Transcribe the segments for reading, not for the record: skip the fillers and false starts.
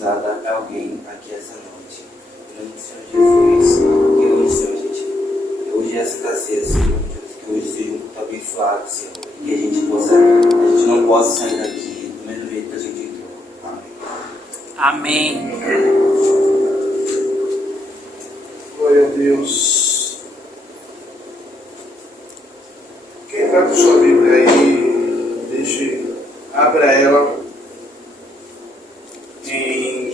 usada alguém aqui essa noite. Em nome do Senhor Jesus, que hoje, Senhor, hoje essa escassez, Senhor, que hoje seja um culto abençoado, Senhor, e que a gente não possa sair daqui do mesmo jeito que a gente entrou. Amém. Amém. Glória a Deus. Quem está com sua Bíblia aí, abra ela em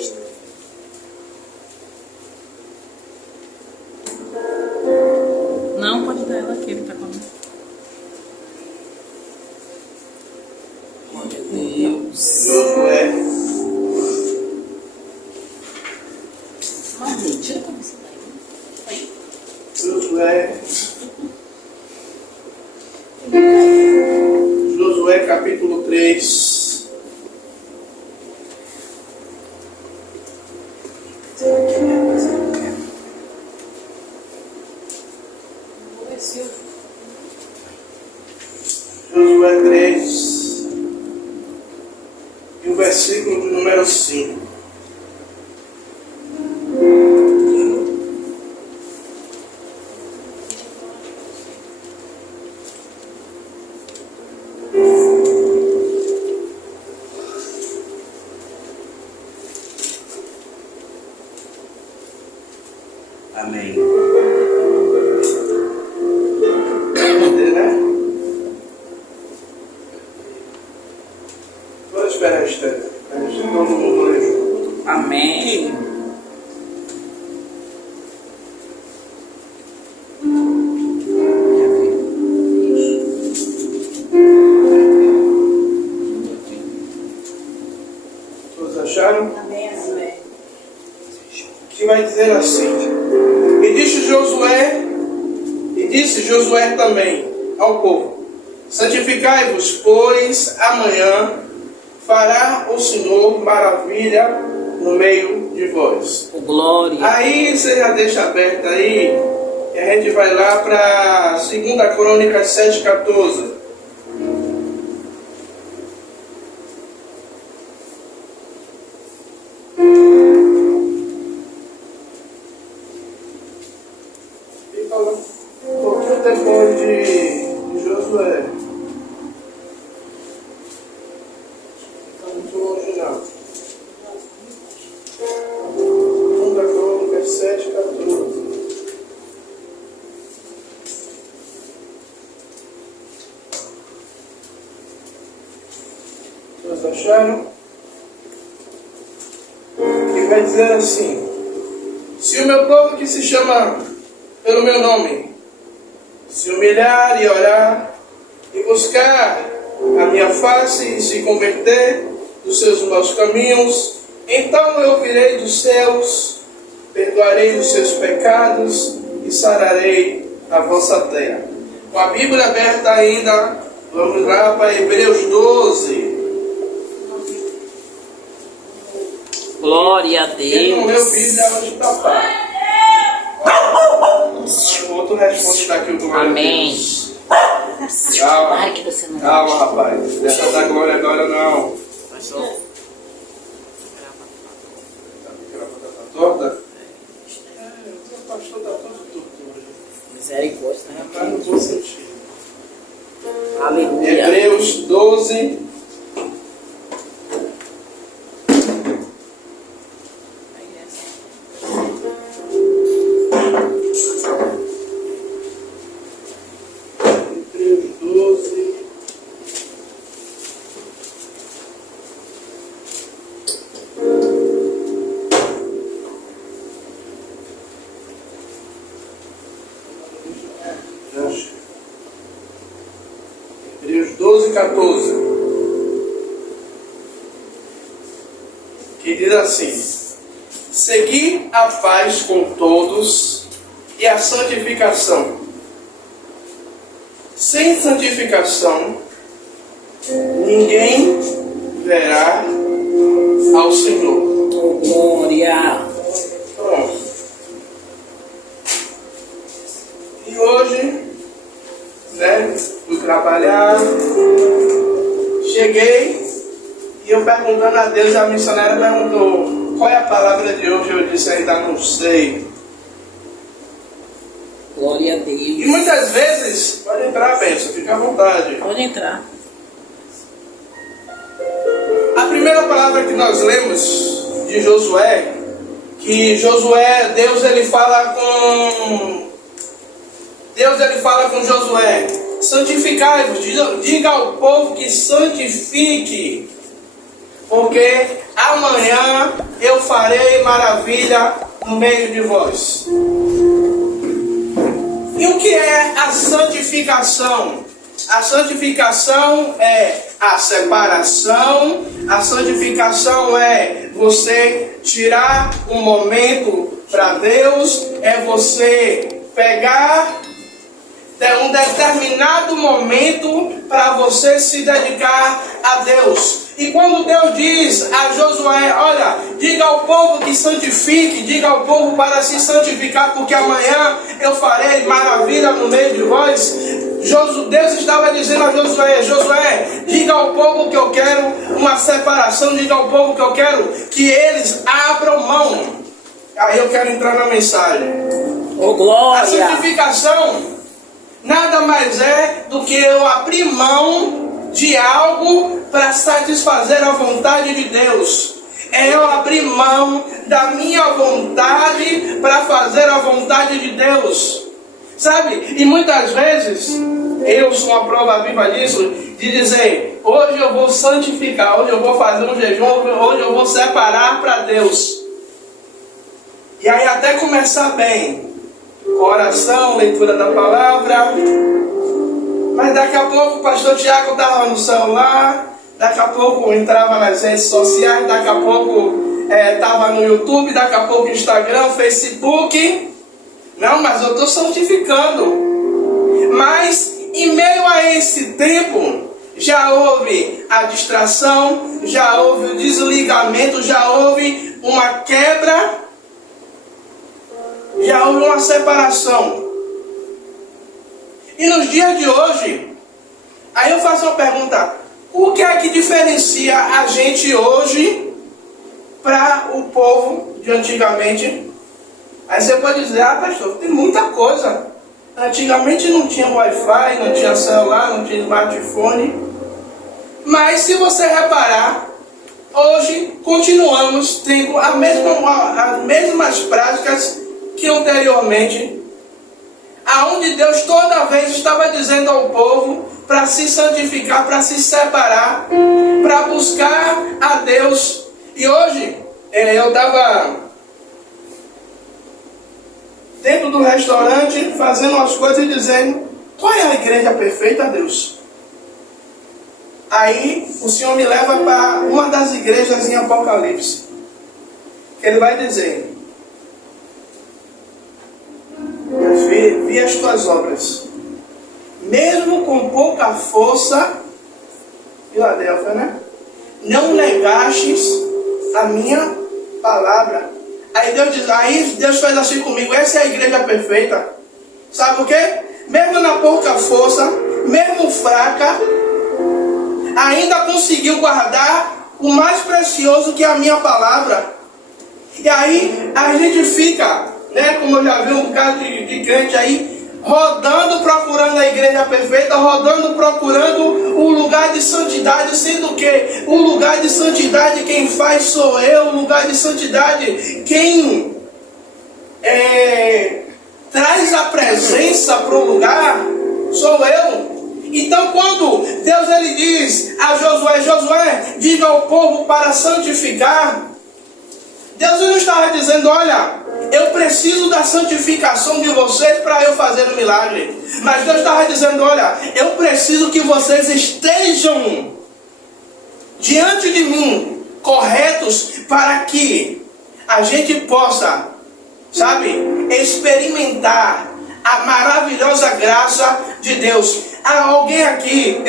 Não, pode dar ela aqui, ele está comendo. Glória a Deus. Josué. Mas, gente, eu como isso daí? Josué capítulo 3. Josué 3 e o versículo de número 5. Amém. Vamos esperar a Esther. Todo mundo lê junto. Amém. Todos acharam? Amém. Que vai dizer assim: E disse Josué também ao povo: santificai-vos, pois amanhã fará o Senhor maravilha no meio de vós. Glória. Aí você já deixa aberto aí, e a gente vai lá para 2 Crônicas 7,14. Fica lá um pouquinho depois de Josué. Não está muito longe não. 2 Crônicas 7,14. Todos acharam? Que vai dizer assim: se o meu povo que se chama pelo meu nome se humilhar e orar e buscar a minha face e se converter dos seus maus caminhos, então eu virei dos céus, perdoarei os seus pecados e sararei a vossa terra. Com a Bíblia aberta ainda, vamos lá para Hebreus 12. Glória a Quem não leu Deus. Bíblia hoje está pá. O outro responde daqui o glória Amém. a Deus. Calma, Para que você não calma, rapaz. Deixa dar glória agora não. Pastor. Tá torta? O pastor está todo torto hoje. Misericórdia, né? Mas não vou sentir. Aleluia. Hebreus 12. Hebreus 12. Hebreus 12, 14. Que diz assim: segui a paz com todos e a santificação. Sem santificação, ninguém verá ao Senhor. Glória. Pronto. E hoje, né, fui trabalhar, cheguei e eu perguntando a Deus, a missionária perguntou: Qual é a palavra de hoje? Eu disse ainda não sei. Glória a Deus. E muitas vezes, pode entrar, benção, fica à vontade. Pode entrar. A primeira palavra que nós lemos de Josué, que Josué, Deus ele fala com Josué: santificai-vos, diga ao povo que santifique, porque amanhã eu farei maravilha no meio de vós. E o que é a santificação? A santificação é a separação, a santificação é você tirar um momento para Deus, é você pegar um determinado momento para você se dedicar a Deus. E quando Deus diz a Josué: olha, diga ao povo que santifique, diga ao povo para se santificar, porque amanhã eu farei maravilha no meio de vós. Deus estava dizendo a Josué: Josué, diga ao povo que eu quero uma separação, diga ao povo que eu quero que eles abram mão. Aí eu quero entrar na mensagem. Oh, glória! A santificação nada mais é do que eu abrir mão de algo para satisfazer a vontade de Deus. É eu abrir mão da minha vontade para fazer a vontade de Deus. Sabe? E muitas vezes, eu sou uma prova viva disso, de dizer: hoje eu vou santificar, hoje eu vou fazer um jejum, hoje eu vou separar para Deus. E aí até começar bem, oração, leitura da palavra, mas daqui a pouco o pastor Tiago estava no celular, daqui a pouco entrava nas redes sociais, daqui a pouco estava no YouTube, daqui a pouco Instagram, Facebook. Não, mas eu estou santificando. Mas em meio a esse tempo, já houve a distração, já houve o desligamento, já houve uma quebra, já houve uma separação. E nos dias de hoje, aí eu faço uma pergunta: o que é que diferencia a gente hoje para o povo de antigamente? Aí você pode dizer: ah, pastor, tem muita coisa. Antigamente não tinha Wi-Fi, não tinha celular, não tinha smartphone. Mas se você reparar, hoje continuamos tendo as mesmas práticas que anteriormente, aonde Deus toda vez estava dizendo ao povo para se santificar, para se separar, para buscar a Deus. E hoje, eu estava dentro do restaurante, fazendo as coisas e dizendo: qual é a igreja perfeita, Deus? Aí o Senhor me leva para uma das igrejas em Apocalipse. Ele vai dizer: eu vi as tuas obras, mesmo com pouca força, Filadélfia, né? Não negastes a minha palavra. Aí Deus faz assim comigo: essa é a igreja perfeita. Sabe por quê? Mesmo na pouca força, mesmo fraca, ainda conseguiu guardar o mais precioso, que é a minha palavra. E aí a gente fica, né, como eu já vi um bocado de crente aí, rodando procurando a igreja perfeita, rodando procurando o lugar de santidade, sendo que o lugar de santidade quem faz sou eu, o lugar de santidade quem traz a presença para o lugar sou eu. Então quando Deus ele diz a Josué: Josué, diga ao povo para santificar, Deus não estava dizendo: olha, eu preciso da santificação de vocês para eu fazer o milagre. Mas Deus estava dizendo: olha, eu preciso que vocês estejam diante de mim, corretos, para que a gente possa, sabe, experimentar a maravilhosa graça de Deus. Há alguém aqui,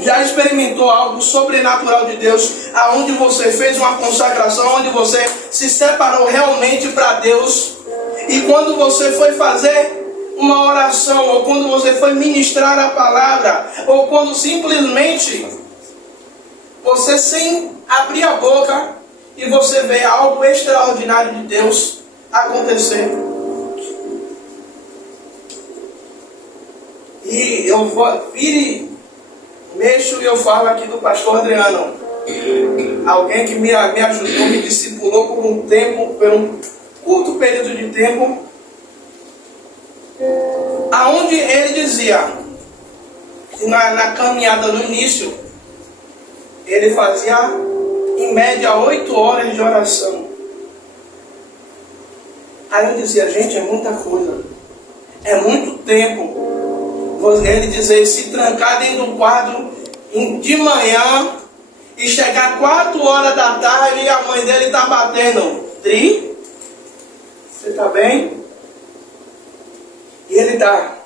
já experimentou algo sobrenatural de Deus, aonde você fez uma consagração, onde você se separou realmente para Deus, e quando você foi fazer uma oração, ou quando você foi ministrar a palavra, ou quando simplesmente você, sem abrir a boca, e você vê algo extraordinário de Deus acontecer. E eu mexo e eu falo aqui do pastor Adriano. Alguém que me ajudou, me discipulou por um curto período de tempo, aonde ele dizia, na caminhada no início, ele fazia em média 8 horas de oração. Aí eu dizia, gente, é muita coisa, é muito tempo. Ele dizia, se trancar dentro do quarto de manhã e chegar 4 horas da tarde e a mãe dele está batendo. Tri, você está bem? E ele está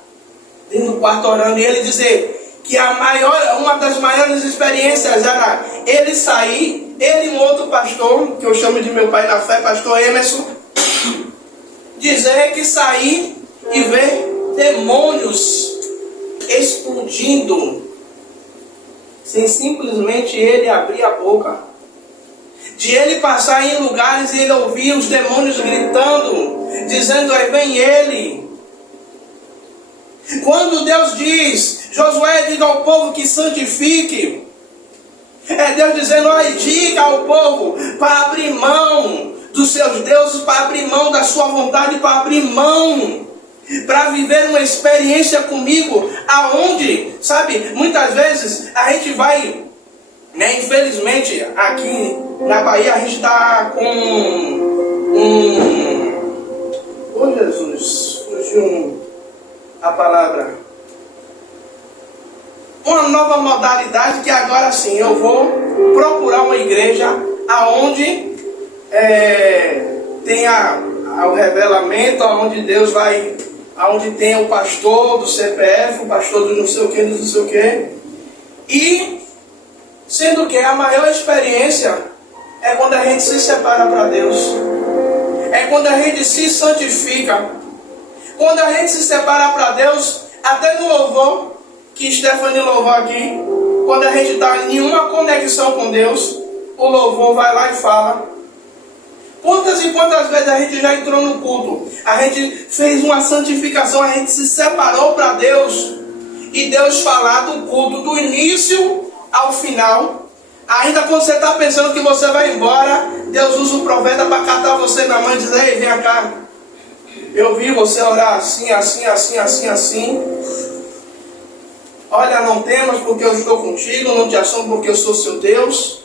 dentro do quarto orando, e ele dizer que uma das maiores experiências era ele sair, ele e um outro pastor, que eu chamo de meu pai na fé, pastor Emerson, dizer que sair e ver demônios explodindo, sem simplesmente ele abrir a boca. De ele passar em lugares e ele ouvir os demônios gritando, dizendo, aí vem ele. Quando Deus diz, Josué, diga ao povo que santifique, é Deus dizendo, aí diga ao povo para abrir mão dos seus deuses, para abrir mão da sua vontade, para abrir mão, para viver uma experiência comigo, aonde, sabe, muitas vezes a gente vai, né, infelizmente, aqui na Bahia a gente está com oh Jesus, fugiu a palavra, uma nova modalidade que agora sim, eu vou procurar uma igreja aonde tenha o revelamento, aonde Deus vai, aonde tem o pastor do CPF, o pastor do não sei o que, e sendo que a maior experiência é quando a gente se separa para Deus, é quando a gente se santifica, quando a gente se separa para Deus, até no louvor, que Stephanie louvou aqui, quando a gente está em nenhuma conexão com Deus, o louvor vai lá e fala. Quantas e quantas vezes a gente já entrou no culto, a gente fez uma santificação, a gente se separou para Deus, e Deus falar do culto, do início ao final, ainda quando você está pensando que você vai embora, Deus usa o profeta para catar você na mão e dizer, ei, vem cá, eu vi você orar assim, assim, assim, assim, assim, olha, não temas porque eu estou contigo, não te assombro porque eu sou seu Deus.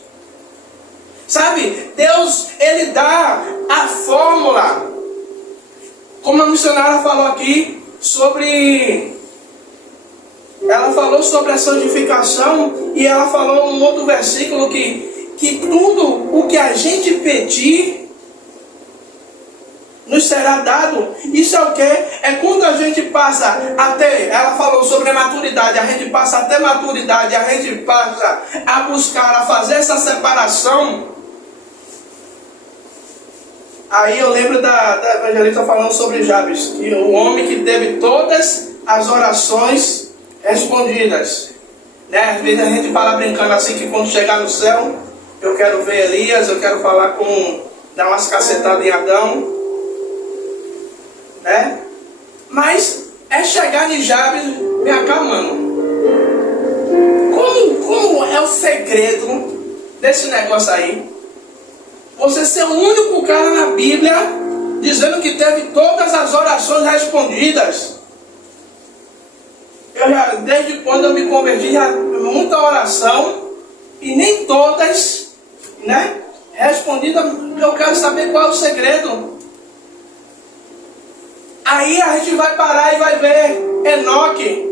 Sabe, Deus, Ele dá a fórmula, como a missionária falou aqui, ela falou sobre a santificação, e ela falou num outro versículo que tudo o que a gente pedir nos será dado. Isso é o que? É quando a gente passa até, ela falou sobre a maturidade, a gente passa até maturidade, a gente passa a buscar, a fazer essa separação. Aí eu lembro da evangelista falando sobre Jabes, que o homem que teve todas as orações respondidas, né? Às vezes a gente fala brincando assim, que quando chegar no céu, eu quero ver Elias, eu quero falar dar umas cacetadas em Adão, né? Mas é chegar em Jabes, me acalmando. Como é o segredo desse negócio aí? Você ser o único cara na Bíblia dizendo que teve todas as orações respondidas. Desde quando eu me converti, já muita oração e nem todas, né, respondidas. Eu quero saber qual é o segredo. Aí a gente vai parar e vai ver Enoque.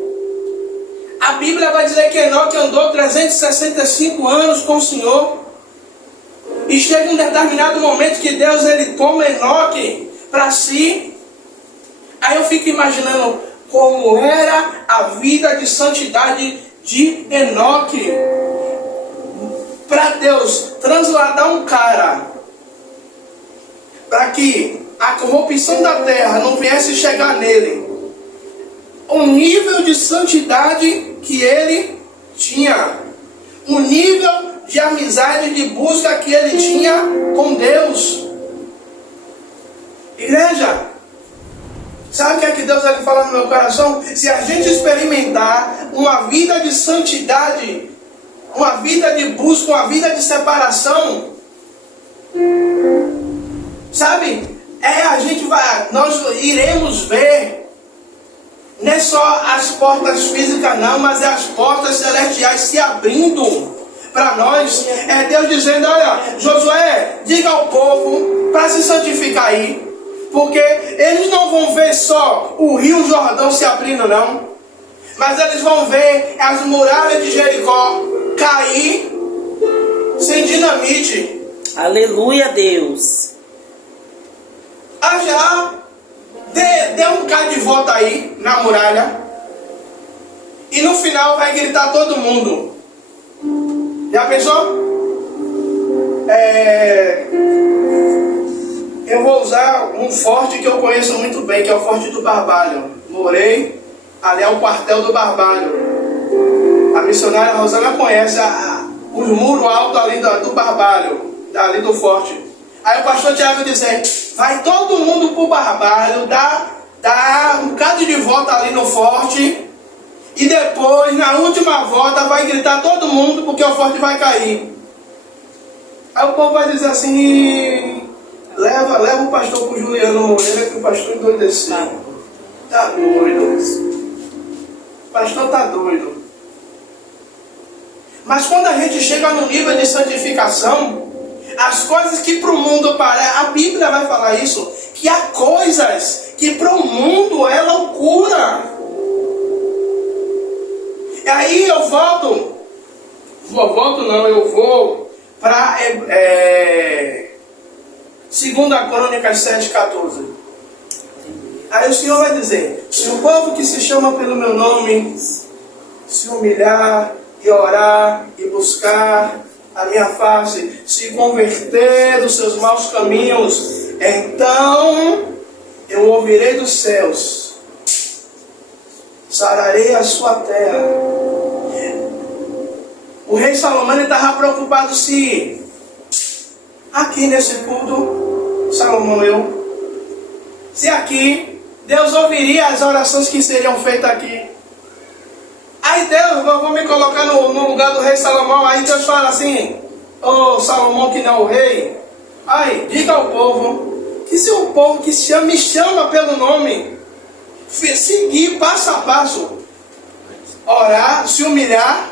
A Bíblia vai dizer que Enoque andou 365 anos com o Senhor. E chega um determinado momento que Deus, Ele toma Enoque para si. Aí eu fico imaginando como era a vida de santidade de Enoque. Para Deus transladar um cara, para que a corrupção da terra não viesse chegar nele, o nível de santidade que ele tinha, o nível de amizade, de busca que ele tinha com Deus. Igreja, sabe o que é que Deus vai falar no meu coração? Se a gente experimentar uma vida de santidade, uma vida de busca, uma vida de separação, sabe? Nós iremos ver, não é só as portas físicas não, mas é as portas celestiais se abrindo para nós. É Deus dizendo, olha, Josué, diga ao povo para se santificar aí, porque eles não vão ver só o rio Jordão se abrindo não, mas eles vão ver as muralhas de Jericó cair sem dinamite. Aleluia, Deus. Dê um bocado de volta aí na muralha. E no final vai gritar todo mundo. Já pensou? Eu vou usar um forte que eu conheço muito bem, que é o Forte do Barbalho. Morei, ali é o quartel do Barbalho. A missionária Rosana conhece os muros altos ali do Barbalho, ali do forte. Aí o pastor Tiago dizendo, vai todo mundo pro Barbalho, dá um bocado de volta ali no forte, e depois, na última volta, vai gritar todo mundo, porque o forte vai cair. Aí o povo vai dizer assim, leva o pastor pro Juliano Moreira, que o pastor endoideceu. Tá doido. O pastor tá doido. Mas quando a gente chega no nível de santificação, as coisas que para o mundo parecem, a Bíblia vai falar isso, que há coisas que para o mundo é loucura. E aí eu vou para 2 Crônicas 7,14. Aí o Senhor vai dizer, se o povo que se chama pelo meu nome se humilhar e orar e buscar a minha face, se converter dos seus maus caminhos, então eu ouvirei dos céus, sararei a sua terra. O rei Salomão estava preocupado se aqui nesse culto, Salomão, se aqui Deus ouviria as orações que seriam feitas aqui. Aí Deus, eu vou me colocar no lugar do rei Salomão. Aí Deus fala assim, ô Salomão que não é o rei, aí diga ao povo, que se o povo que me chama pelo nome, seguir passo a passo, orar, se humilhar.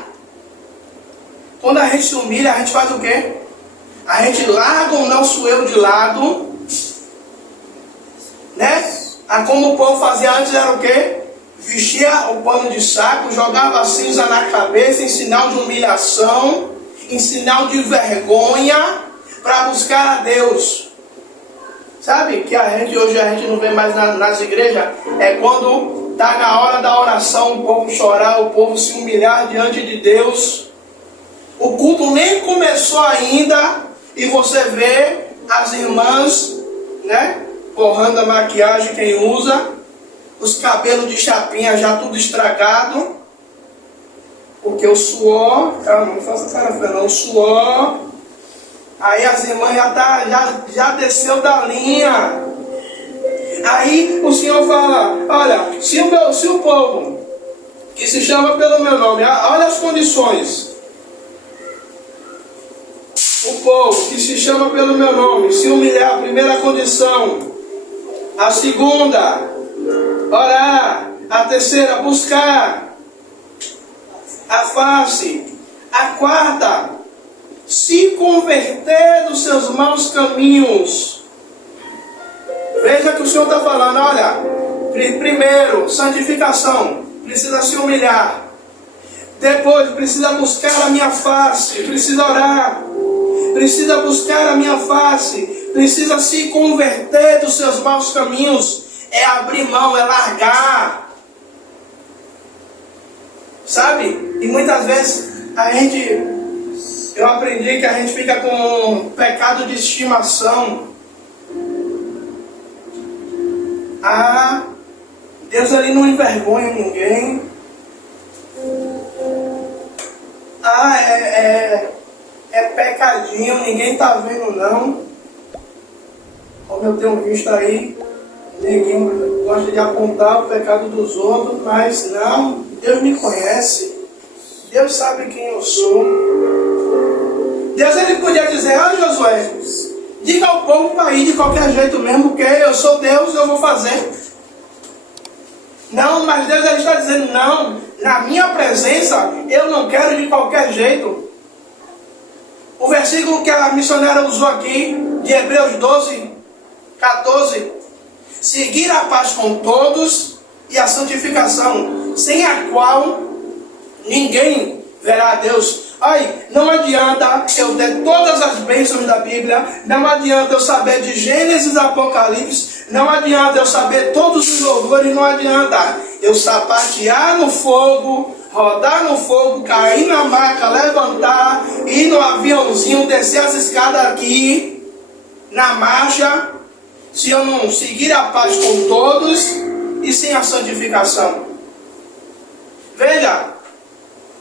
Quando a gente se humilha, a gente faz o quê? A gente larga o nosso eu de lado, né? Como o povo fazia antes era o quê? Vestia o pano de saco, jogava cinza na cabeça em sinal de humilhação, em sinal de vergonha, para buscar a Deus. Sabe que hoje a gente não vê mais nas igrejas? É quando está na hora da oração, o povo chorar, o povo se humilhar diante de Deus. O culto nem começou ainda e você vê as irmãs, né? Borrando a maquiagem, quem usa, os cabelos de chapinha já tudo estragado, porque o suor, calma, não faça cara feia não, o suor, aí as irmãs já desceu da linha. Aí o Senhor fala, olha, se o povo que se chama pelo meu nome, olha as condições. O povo que se chama pelo meu nome, se humilhar, a primeira condição. A segunda, orar. A terceira, buscar a face. A quarta, se converter dos seus maus caminhos. Veja que o Senhor está falando, olha, primeiro, santificação, precisa se humilhar. Depois, precisa buscar a minha face, precisa orar. Precisa buscar a minha face, precisa se converter dos seus maus caminhos, é abrir mão, é largar. Sabe? E muitas vezes eu aprendi que a gente fica com um pecado de estimação. Deus ali não envergonha ninguém. é pecadinho, ninguém está vendo não. Como eu tenho visto aí, ninguém gosta de apontar o pecado dos outros, mas não, Deus me conhece. Deus sabe quem eu sou. Deus ele podia dizer, Josué, diga ao povo para ir de qualquer jeito mesmo, porque eu sou Deus, eu vou fazer. Não, mas Deus ele está dizendo, não, na minha presença, eu não quero de qualquer jeito. O versículo que a missionária usou aqui, de Hebreus 12, 14, seguir a paz com todos e a santificação, sem a qual ninguém verá a Deus. Ai, não adianta eu ter todas as bênçãos da Bíblia, não adianta eu saber de Gênesis e Apocalipse, não adianta eu saber todos os louvores, não adianta eu sapatear no fogo, rodar no fogo, cair na maca, levantar, ir no aviãozinho, descer as escadas aqui, na marcha, se eu não seguir a paz com todos e sem a santificação. Veja,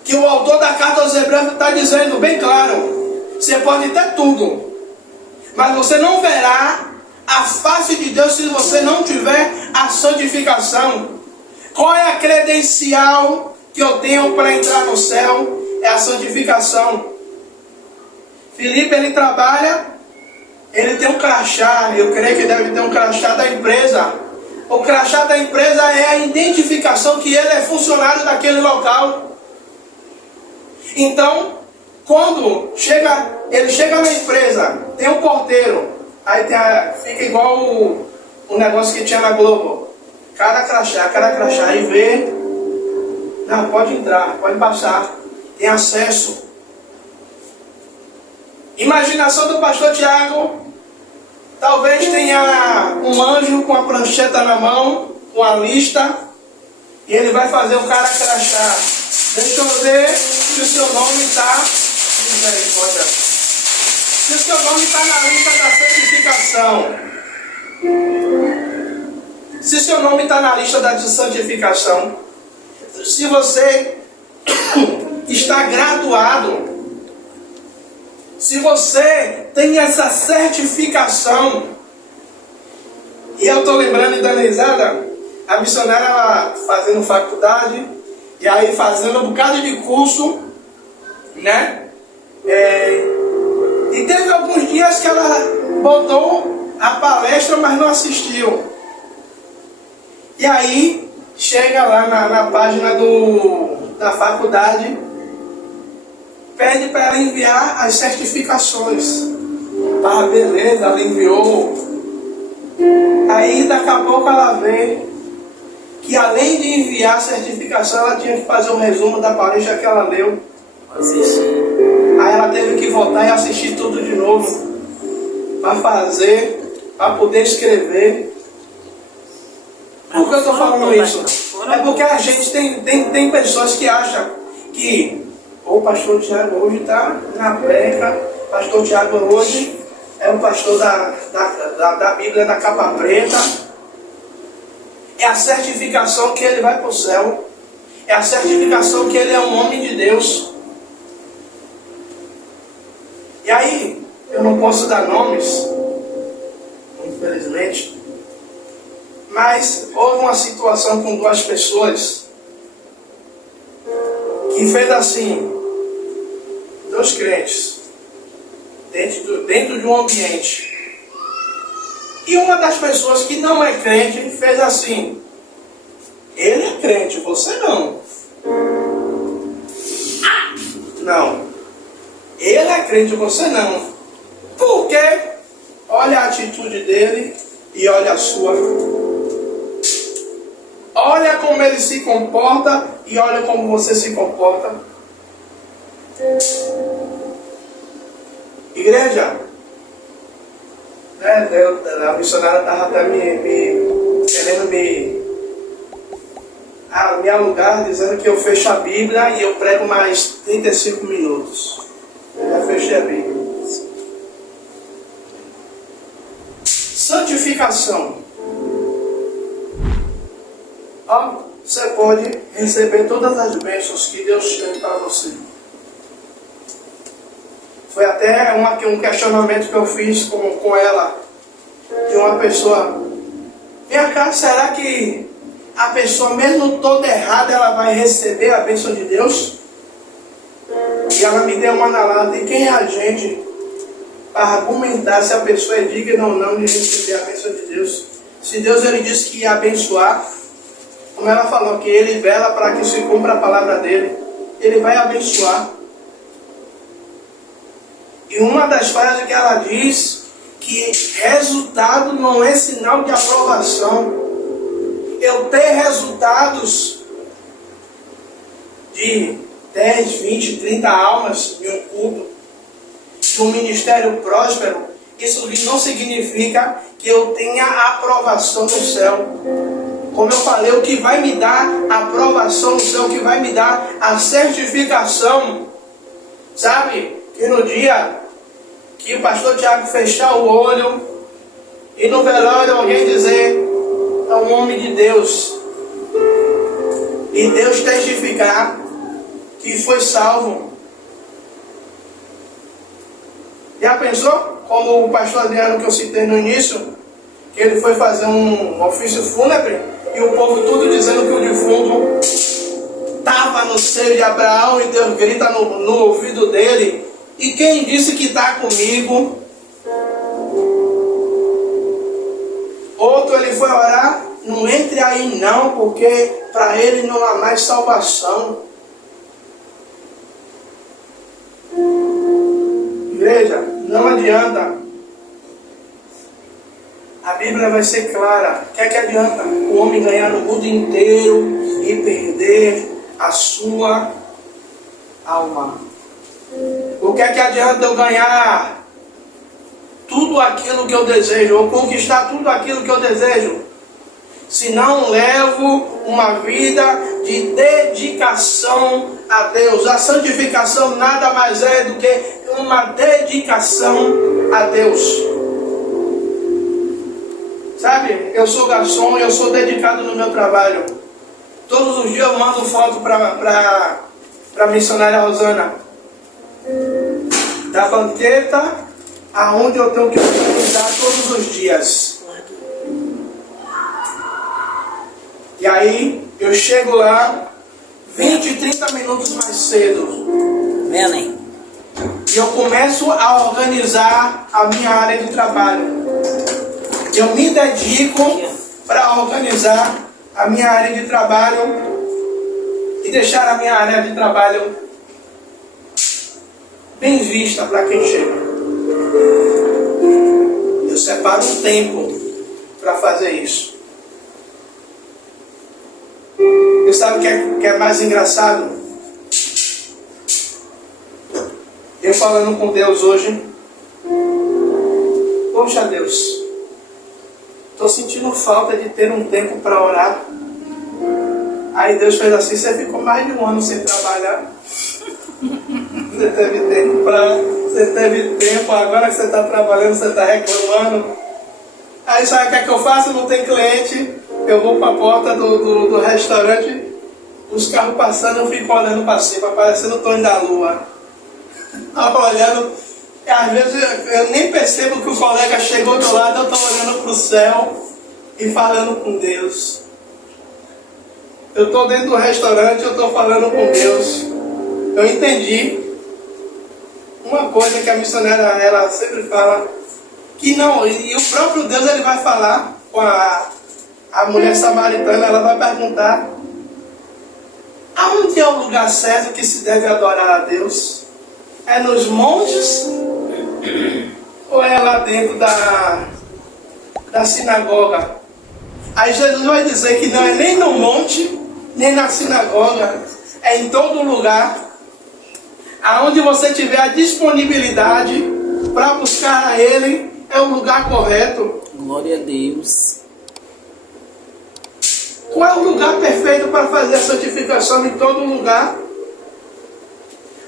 que o autor da carta aos Hebreus está dizendo bem claro, você pode ter tudo, mas você não verá a face de Deus se você não tiver a santificação. Qual é a credencial que eu tenho para entrar no céu? É a santificação. Filipe, ele trabalha, ele tem um crachá, eu creio que deve ter um crachá da empresa. O crachá da empresa é a identificação que ele é funcionário daquele local. Então, quando ele chega na empresa, tem um porteiro, aí fica igual o negócio que tinha na Globo. Cada crachá, aí vê, não, pode entrar, pode passar, tem acesso. Imaginação do pastor Tiago, talvez tenha um anjo com a prancheta na mão, com a lista, e ele vai fazer o cara crachá. Deixa eu ver se o seu nome está. Se o seu nome está na lista da santificação. Se o seu nome está na lista da santificação. Se você está graduado. Se você tem essa certificação. E eu estou lembrando e dando risada. A missionária ela fazendo faculdade. E aí fazendo um bocado de curso, né? E teve alguns dias que ela botou a palestra, mas não assistiu. E aí chega lá na página da faculdade, pede para ela enviar as certificações. Ah, beleza, ela enviou. Aí daqui a pouco ela vê que além de enviar a certificação, ela tinha que fazer um resumo da palestra que ela leu. Aí ela teve que voltar e assistir tudo de novo. Para fazer, para poder escrever. Por que eu estou falando isso? É porque a gente tem pessoas que acham que o pastor Tiago hoje está na beca, pastor Tiago hoje é o pastor da Bíblia da capa preta. É a certificação que ele vai para o céu. É a certificação que ele é um homem de Deus. E aí, eu não posso dar nomes, infelizmente, mas houve uma situação com duas pessoas que fez assim, dois crentes, dentro de um ambiente. E uma das pessoas que não é crente fez assim, ele é crente, você não. Não. Ele é crente, você não. Por quê? Olha a atitude dele e olha a sua. Olha como ele se comporta e olha como você se comporta. Igreja, a missionária estava até querendo me alugar, dizendo que eu fecho a Bíblia e eu prego mais 35 minutos. Eu já fechei a Bíblia. Santificação. Ó, você pode receber todas as bênçãos que Deus tem para você. Foi até um questionamento que eu fiz com ela, de uma pessoa. Vem cá, será que a pessoa, mesmo toda errada, ela vai receber a bênção de Deus? E ela me deu uma na lata. E quem é a gente para argumentar se a pessoa é digna ou não de receber a bênção de Deus? Se Deus ele disse que ia abençoar, como ela falou, que ele vela para que se cumpra a palavra dele, ele vai abençoar. E uma das frases que ela diz, que resultado não é sinal de aprovação. Eu ter resultados de 10, 20, 30 almas em um culto, de um ministério próspero, isso não significa que eu tenha aprovação no céu. Como eu falei, o que vai me dar a aprovação no céu, o que vai me dar a certificação, sabe? Que no dia que o pastor Tiago fechar o olho e no velório alguém dizer: é um homem de Deus, e Deus testificar que foi salvo. Já pensou? Como o pastor Adriano que eu citei no início, que ele foi fazer um ofício fúnebre e o povo tudo dizendo que o defunto estava no seio de Abraão, e Deus grita no ouvido dele: e quem disse que está comigo? Outro ele foi orar: não entre aí não, porque para ele não há mais salvação. Igreja, não adianta. A Bíblia vai ser clara. O que é que adianta o homem ganhar no mundo inteiro e perder a sua alma? O que é que adianta eu ganhar tudo aquilo que eu desejo, ou conquistar tudo aquilo que eu desejo, se não levo uma vida de dedicação a Deus? A santificação nada mais é do que uma dedicação a Deus. Sabe, eu sou garçom, eu sou dedicado no meu trabalho. Todos os dias eu mando foto para a missionária Rosana da banqueta aonde eu tenho que organizar todos os dias. E aí eu chego lá 20, 30 minutos mais cedo. Amém. E eu começo a organizar a minha área de trabalho. Eu me dedico para organizar a minha área de trabalho e deixar a minha área de trabalho bem vista para quem chega. Eu separo um tempo para fazer isso. E sabe o que é mais engraçado? Eu falando com Deus hoje: poxa Deus, estou sentindo falta de ter um tempo para orar. Aí Deus fez assim: você ficou mais de um ano sem trabalhar. Você teve tempo, agora que você está trabalhando, você está reclamando. Aí sabe o que é que eu faço? Não tem cliente, eu vou para a porta do restaurante, os carros passando, eu fico olhando para cima, parecendo o Tony da Lua. Olhando, e às vezes eu nem percebo que o colega chegou do lado, eu estou olhando para o céu e falando com Deus. Eu estou dentro do restaurante, eu estou falando com Deus. Eu entendi uma coisa que a missionária ela sempre fala, que não, e o próprio Deus ele vai falar com a mulher samaritana. Ela vai perguntar: aonde é o lugar certo que se deve adorar a Deus? É nos montes ou é lá dentro da sinagoga? Aí Jesus vai dizer que não é nem no monte, nem na sinagoga, é em todo lugar. Aonde você tiver a disponibilidade para buscar a Ele, é o lugar correto. Glória a Deus. Qual é o lugar perfeito para fazer a santificação? Em todo lugar.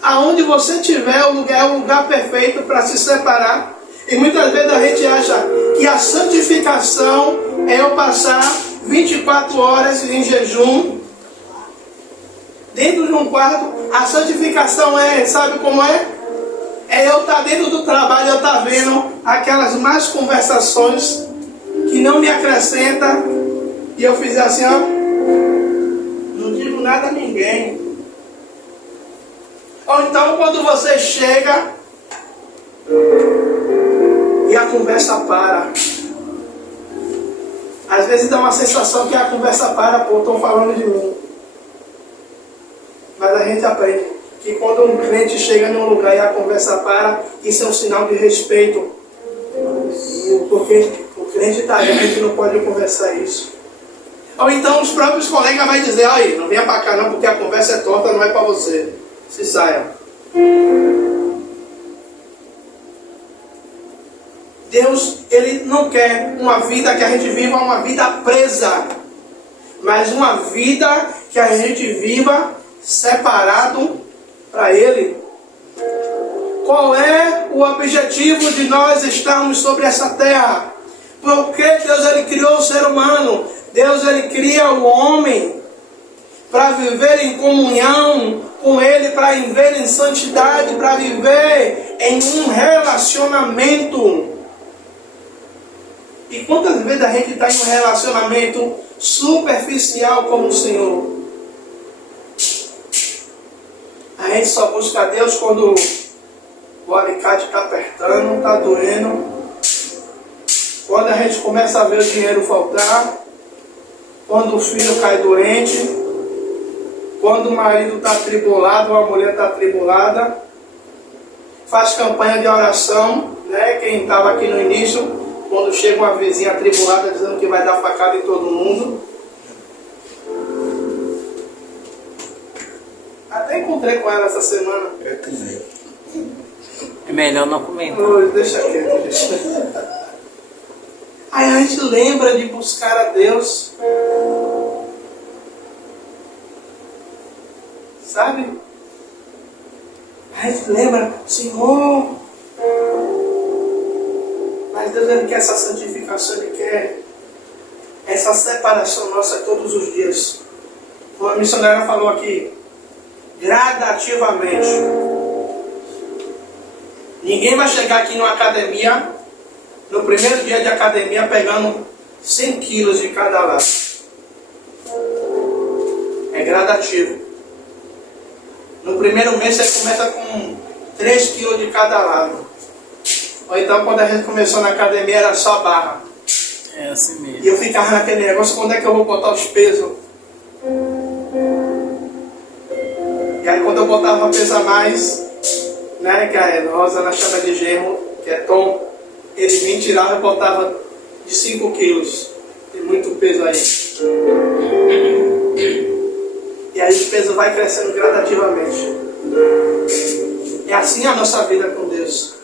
Aonde você tiver, o lugar é o lugar perfeito para se separar. E muitas vezes a gente acha que a santificação é eu passar 24 horas em jejum dentro de um quarto. A santificação é, sabe como é? É eu estar dentro do trabalho, eu estar vendo aquelas más conversações que não me acrescenta e eu fizer assim, ó, não digo nada a ninguém. Ou então quando você chega e a conversa para. Às vezes dá uma sensação que a conversa para, pô, estão falando de mim. Mas a gente aprende que quando um crente chega em um lugar e a conversa para, isso é um sinal de respeito. Porque o crente está ali, a gente não pode conversar isso. Ou então os próprios colegas vão dizer, aí, não venha para cá não, porque a conversa é torta, não é para você. Se saia. Deus, Ele não quer uma vida que a gente viva uma vida presa, mas uma vida que a gente viva separado para Ele. Qual é o objetivo de nós estarmos sobre essa terra? Porque Deus Ele criou o ser humano. Deus Ele cria o homem para viver em comunhão com Ele, para viver em santidade, para viver em um relacionamento. E quantas vezes a gente está em um relacionamento superficial com o Senhor? A gente só busca Deus quando o alicate está apertando, está doendo. Quando a gente começa a ver o dinheiro faltar. Quando o filho cai doente. Quando o marido está atribulado ou a mulher está atribulada. Faz campanha de oração, né? Quem estava aqui no início, quando chega uma vizinha atribulada dizendo que vai dar facada em todo mundo. Até encontrei com ela essa semana. Eu também. É melhor não comentar. Deixa quieto, deixa. Aí a gente lembra de buscar a Deus. Sabe? A gente lembra, Senhor. Mas Deus Ele quer essa santificação, Ele quer essa separação nossa todos os dias. Como a missionária falou aqui, gradativamente. Ninguém vai chegar aqui numa academia, no primeiro dia de academia, pegando 100 quilos de cada lado. É gradativo. No primeiro mês você começa com 3 quilos de cada lado. Ou então quando a gente começou na academia era só barra. É assim mesmo. E eu ficava naquele negócio, quando é que eu vou botar os pesos? E aí quando eu botava peso a mais, né, que a Rosana chama de germo, que é tom, ele me tirava e botava de 5 quilos. Tem muito peso aí. E aí o peso vai crescendo gradativamente. É assim a nossa vida com Deus.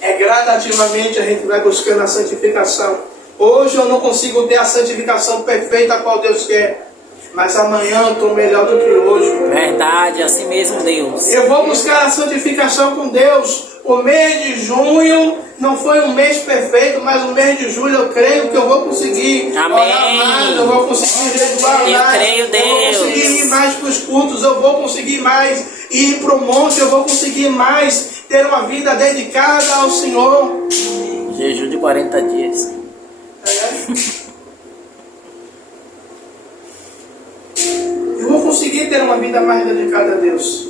É gradativamente a gente vai buscando a santificação. Hoje eu não consigo ter a santificação perfeita qual Deus quer. Mas amanhã eu estou melhor do que hoje. Verdade, assim mesmo Deus. Eu vou buscar a santificação com Deus. O mês de junho não foi um mês perfeito, mas o mês de julho eu creio que eu vou conseguir orar mais, eu vou conseguir jejuar mais. Eu creio, Deus. Eu vou conseguir ir mais para os cultos, eu vou conseguir mais ir para o monte, eu vou conseguir mais ter uma vida dedicada ao Senhor. Jejum de 40 dias. Eu vou conseguir ter uma vida mais dedicada a Deus.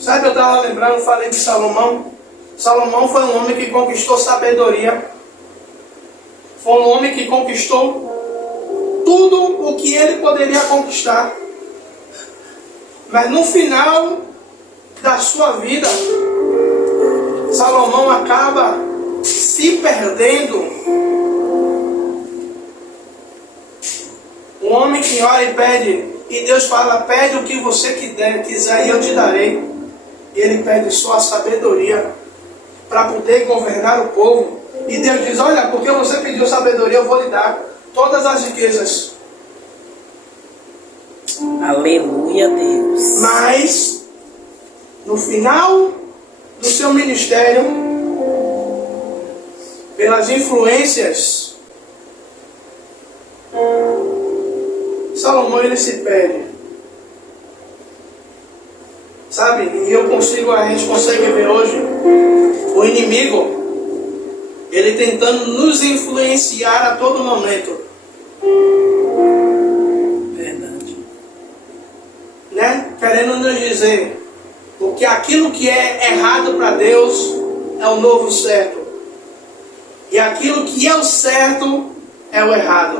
Sabe, eu estava lembrando, falei de Salomão. Salomão foi um homem que conquistou sabedoria. Foi um homem que conquistou tudo o que ele poderia conquistar. Mas no final da sua vida, Salomão acaba se perdendo. Um homem que ora e pede, e Deus fala, pede o que você quiser e eu te darei. E ele pede só a sabedoria para poder governar o povo. E Deus diz, olha, porque você pediu sabedoria, eu vou lhe dar todas as riquezas. Aleluia, Deus. Mas, no final do seu ministério, pelas influências, Salomão ele se perde. Sabe? E a gente consegue ver hoje o inimigo, ele tentando nos influenciar a todo momento. Verdade. Né? Querendo nos dizer porque aquilo que é errado para Deus é o novo certo. E aquilo que é o certo é o errado.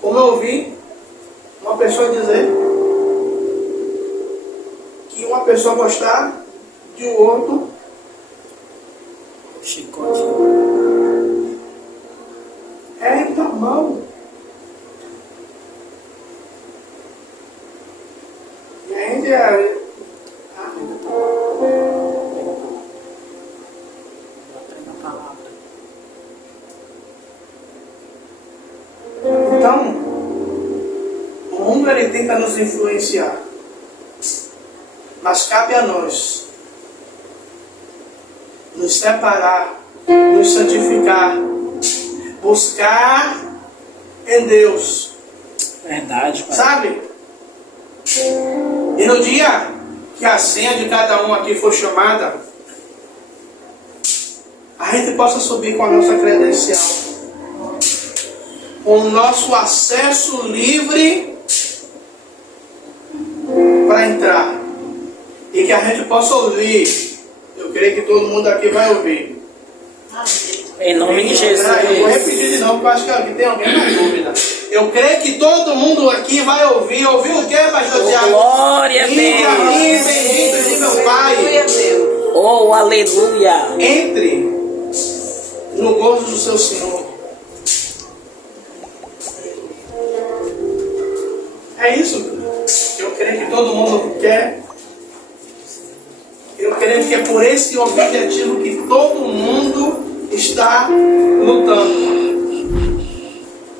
Como eu ouvi uma pessoa dizer que uma pessoa gostar de um outro Chicote. é normal. E a gente Batendo a palavra. então, o mundo ele tenta nos influenciar. Mas cabe a nós nos separar, nos santificar, buscar em Deus. Verdade, pai. Sabe? E no dia que a senha de cada um aqui for chamada, a gente possa subir com a nossa credencial, com o nosso acesso livre para entrar. E que a gente possa ouvir. Eu creio que todo mundo aqui vai ouvir. Em nome de Jesus. Eu vou repetir de novo, porque eu acho que aqui tem alguém na dúvida. Eu creio que todo mundo aqui vai ouvir. Ouvir o que, pastor Tiago? Glória a Vinde a mim, Deus. bendito de meu Pai. Oh, aleluia. Entre no gozo do seu Senhor. É isso. Eu creio que todo mundo quer. Eu creio que é por esse objetivo que todo mundo está lutando.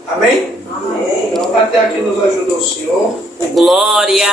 Amém? Amém. Então, até aqui nos ajudou o Senhor. Glória.